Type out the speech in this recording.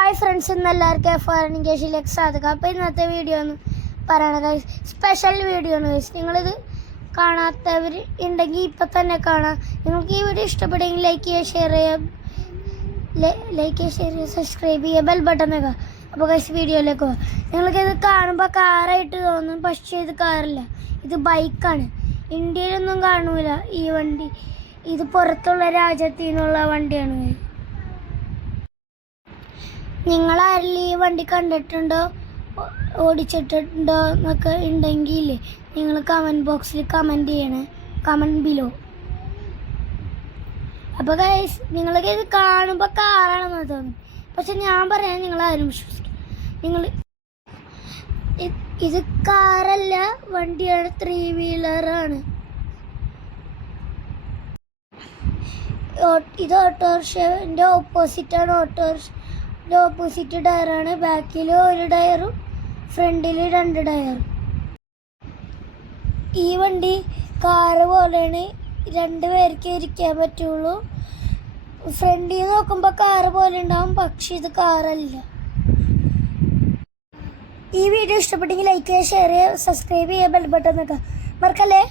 Hi friends, ഇന്ന് എല്ലാവർക്കും foreign ഇംഗ്ലീഷിലേക്ക് സ്വാഗതം. അപ്പോൾ ഇന്നത്തെ വീഡിയോ എന്ന് പറയണത് സ്പെഷ്യൽ വീഡിയോ ആണ്. നിങ്ങളിത് കാണാത്തവർ ഉണ്ടെങ്കിൽ ഇപ്പം തന്നെ കാണാം. നിങ്ങൾക്ക് ഈ വീഡിയോ ഇഷ്ടപ്പെടുമെങ്കിൽ ലൈക്ക് ചെയ്യുക, ഷെയർ ചെയ്യുക, സബ്സ്ക്രൈബ് ചെയ്യുക, ബെൽ ബട്ടൺ വെക്കുക. അപ്പോൾ വീഡിയോയിലേക്ക് പോകാം. നിങ്ങൾക്കിത് കാണുമ്പോൾ കാറായിട്ട് തോന്നും, പക്ഷേ ഇത് കാറില്ല, ഇത് ബൈക്കാണ്. ഇന്ത്യയിലൊന്നും കാണൂല ഈ വണ്ടി, ഇത് പുറത്തുള്ള രാജ്യത്തു നിന്നുള്ള വണ്ടിയാണ്. നിങ്ങളാരെങ്കിലും ഈ വണ്ടി കണ്ടിട്ടുണ്ടോ, ഓടിച്ചിട്ടുണ്ടോ എന്നൊക്കെ ഉണ്ടെങ്കിൽ നിങ്ങൾ കമൻറ്റ് ബോക്സിൽ കമൻറ്റ് ചെയ്യണേ, കമൻറ്റ് ബിലോ. അപ്പോൾ ഗൈസ്, നിങ്ങൾക്ക് ഇത് കാണുമ്പോൾ കാറാണെന്ന് തോന്നും, പക്ഷെ ഞാൻ പറയാൻ നിങ്ങളാരും വിശ്വസിക്കും. ഇത് കാറല്ല, വണ്ടിയാണ്, 3 വീലറാണ്. ഇത് ഓട്ടോറിക്ഷൻ്റെ ഓപ്പോസിറ്റാണ്. ഓട്ടോറിക്ഷൻ്റെ ഓപ്പോസിറ്റ് ടയറാണ്. ബാക്കിൽ 1 ടയറും ഫ്രണ്ടിൽ 2 ടയറും. ഈ വണ്ടി കാറ് പോലെയാണ്, 2 പേർക്ക് ഇരിക്കാൻ പറ്റുള്ളൂ. ഫ്രണ്ടിൽ നോക്കുമ്പോൾ കാറ് പോലെ ഉണ്ടാവും, പക്ഷെ ഇത് കാറല്ല. ഈ വീഡിയോ ഇഷ്ടപ്പെട്ടെങ്കിൽ ലൈക്ക് ചെയ്യുക, ഷെയർ ചെയ്യുക, സബ്സ്ക്രൈബ് ചെയ്യുക, ബെൽ ബട്ടൺ വെക്കുക മറക്കല്ലേ.